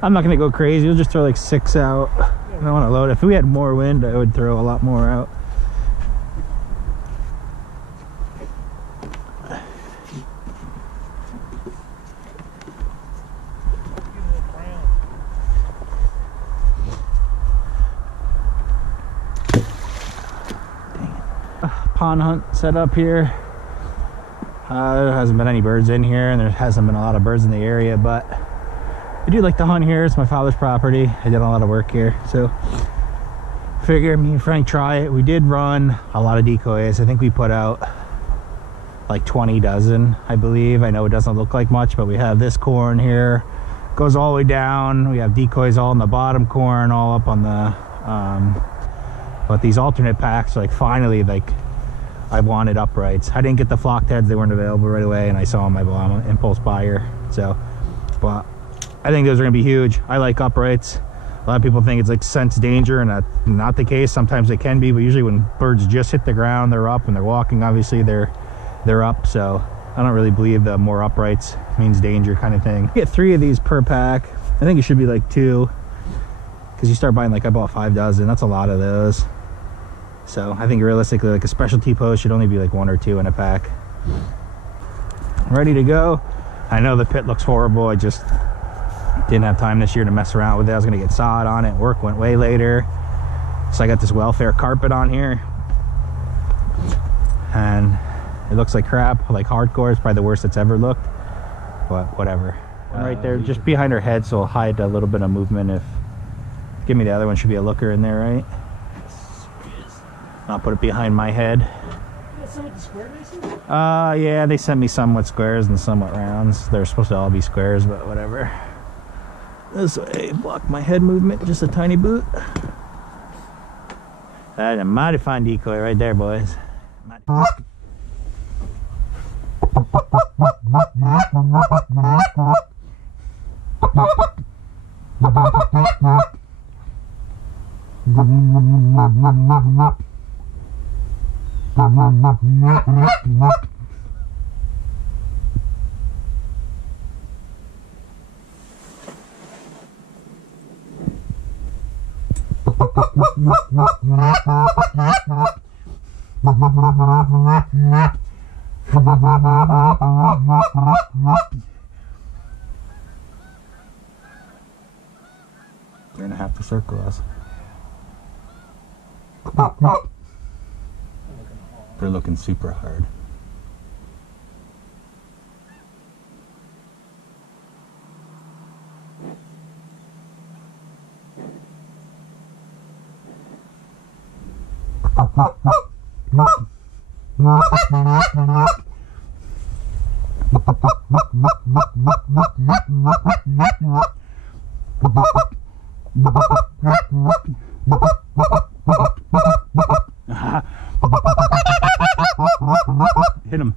I'm not gonna go crazy. We'll just throw like 6 out. I don't want to load. If we had more wind, I would throw a lot more out. Pond hunt set up here. There hasn't been any birds in here, and there hasn't been a lot of birds in the area, but I do like to hunt here. It's my father's property. I did a lot of work here, so figure me and Frank try it. We did run a lot of decoys. I think we put out like 20 dozen, I believe. I know it doesn't look like much, but we have this corn here, goes all the way down. We have decoys all in the bottom corn, all up on the but these alternate packs, like finally, like I wanted uprights. I didn't get the flocked heads, they weren't available right away, and I saw them. I'm an impulse buyer, so but I think those are gonna be huge. I like uprights. A lot of people think it's like sense danger, and that's not the case. Sometimes it can be, but usually when birds just hit the ground, they're up, and they're walking, obviously they're up. So I don't really believe the more uprights means danger kind of thing. You get 3 of these per pack. I think it should be like 2, because you start buying, like I bought 5 dozen. That's a lot of those. So I think realistically, like a specialty post should only be like 1 or 2 in a pack. Ready to go. I know the pit looks horrible. I just didn't have time this year to mess around with it. I was gonna get sod on it. Work went way later. So I got this welfare carpet on here, and it looks like crap, like hardcore. It's probably the worst it's ever looked, but whatever. Right there, just behind her head, so I'll hide a little bit of movement. If give me the other one, should be a looker in there, right? I'll put it behind my head. You got some with the square bases? Yeah, they sent me some with squares and some with rounds. They're supposed to all be squares, but whatever. This way, block my head movement, just a tiny boot. That's a mighty fine decoy right there, boys. They're gonna have to circle us. They're looking super hard. Hit him.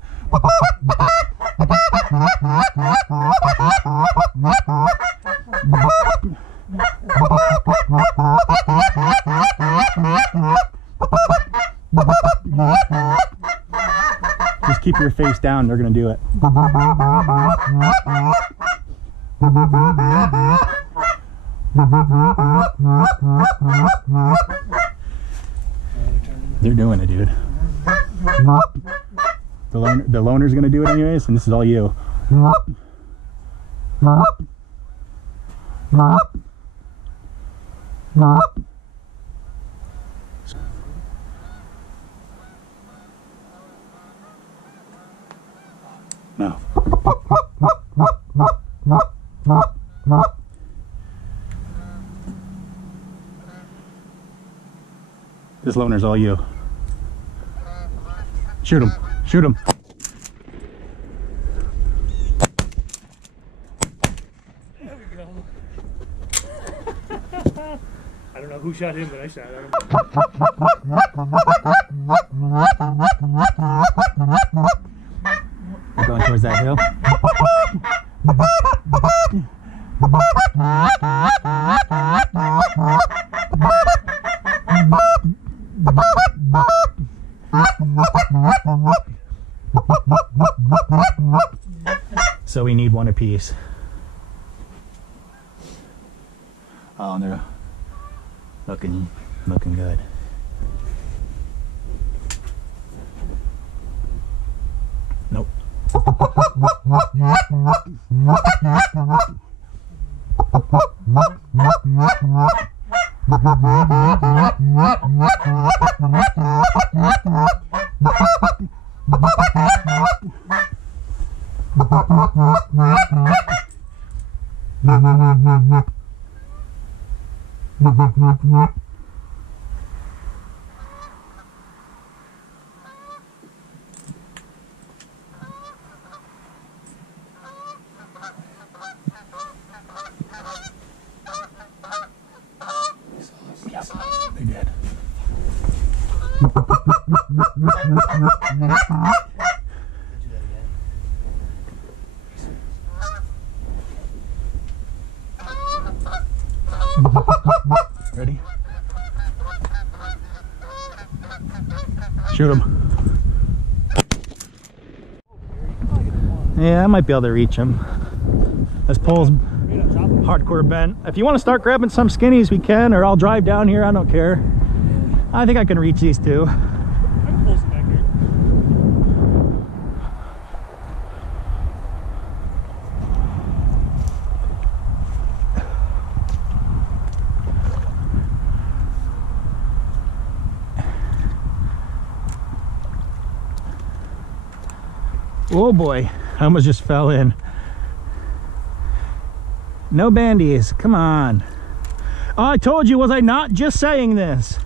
Just keep your face down, they're gonna do it. They're doing it, dude. The loner's gonna do it anyways, and this is all you. No. This loner's all you. Shoot him. Shoot him. There we go. I don't know who shot him, but I shot him. We're going towards that hill. So we need one apiece. Oh, and they're looking good. Nope. They did. Ready? Shoot him. Yeah, I might be able to reach him. This pole's hardcore bent. If you want to start grabbing some skinnies, we can, or I'll drive down here. I don't care. I think I can reach these two. I can pull some back here. Oh boy, I almost just fell in. No bandies, come on. Oh, I told you, was I not just saying this?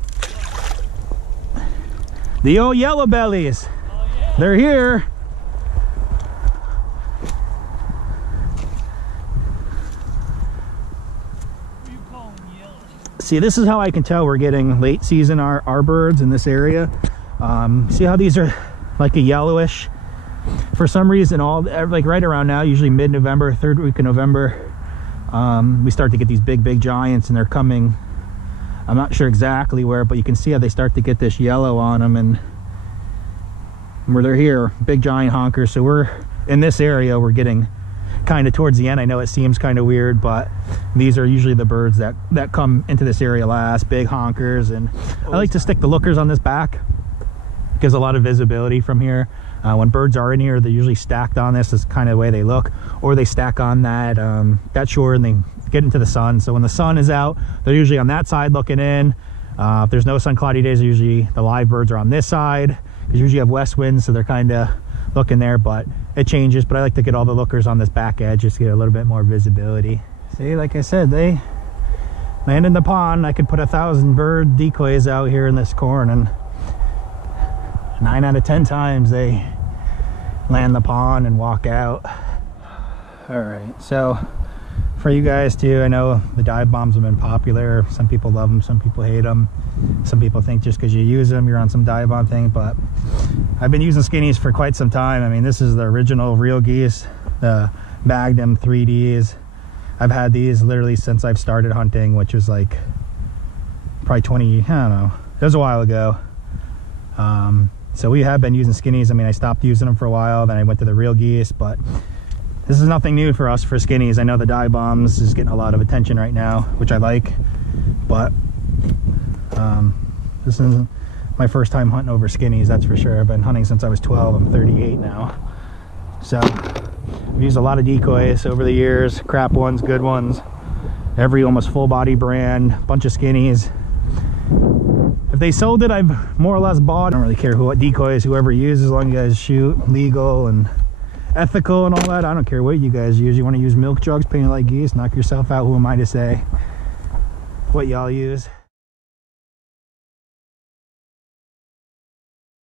The old yellow bellies. Oh, yeah. They're here. What do you call them, yellow? See, this is how I can tell we're getting late season our birds in this area. See how these are like a yellowish? For some reason, like right around now, usually mid-November, third week of November, we start to get these big giants, and they're coming. I'm not sure exactly where, but you can see how they start to get this yellow on them, and where they're here, big giant honkers. So we're in this area, we're getting kind of towards the end. I know it seems kind of weird, but these are usually the birds that come into this area last, big honkers. And I like to stick the lookers on this back. Gives a lot of visibility from here. When birds are in here, they're usually stacked on this. Is kind of the way they look, or they stack on that shore and they get into the sun. So when the sun is out, they're usually on that side looking in. If there's no sun, cloudy days, usually the live birds are on this side, because usually you have west winds, so they're kind of looking there. But it changes. But I like to get all the lookers on this back edge just to get a little bit more visibility. See, like I said, they land in the pond. I could put 1,000 bird decoys out here in this corn, and 9 out of 10 times they land the pond and walk out. All right, so for you guys too, I know the dive bombs have been popular. Some people love them, some people hate them. Some people think just because you use them, you're on some dive bomb thing, but I've been using skinnies for quite some time. I mean, this is the original real geese, the Magnum 3Ds. I've had these literally since I've started hunting, which was like probably 20, I don't know, it was a while ago. So we have been using skinnies. I mean, I stopped using them for a while, then I went to the real geese, but this is nothing new for us for skinnies. I know the dive bombs is getting a lot of attention right now, which I like, but this is my first time hunting over skinnies, that's for sure. I've been hunting since I was 12. I'm 38 now. So I've used a lot of decoys over the years, crap ones, good ones, every almost full body brand, bunch of skinnies. If they sold it, I've more or less bought. I don't really care what decoys whoever uses, as long as you guys shoot legal and ethical and all that. I don't care what you guys use. You want to use milk jugs painted like geese, knock yourself out. Who am I to say what y'all use?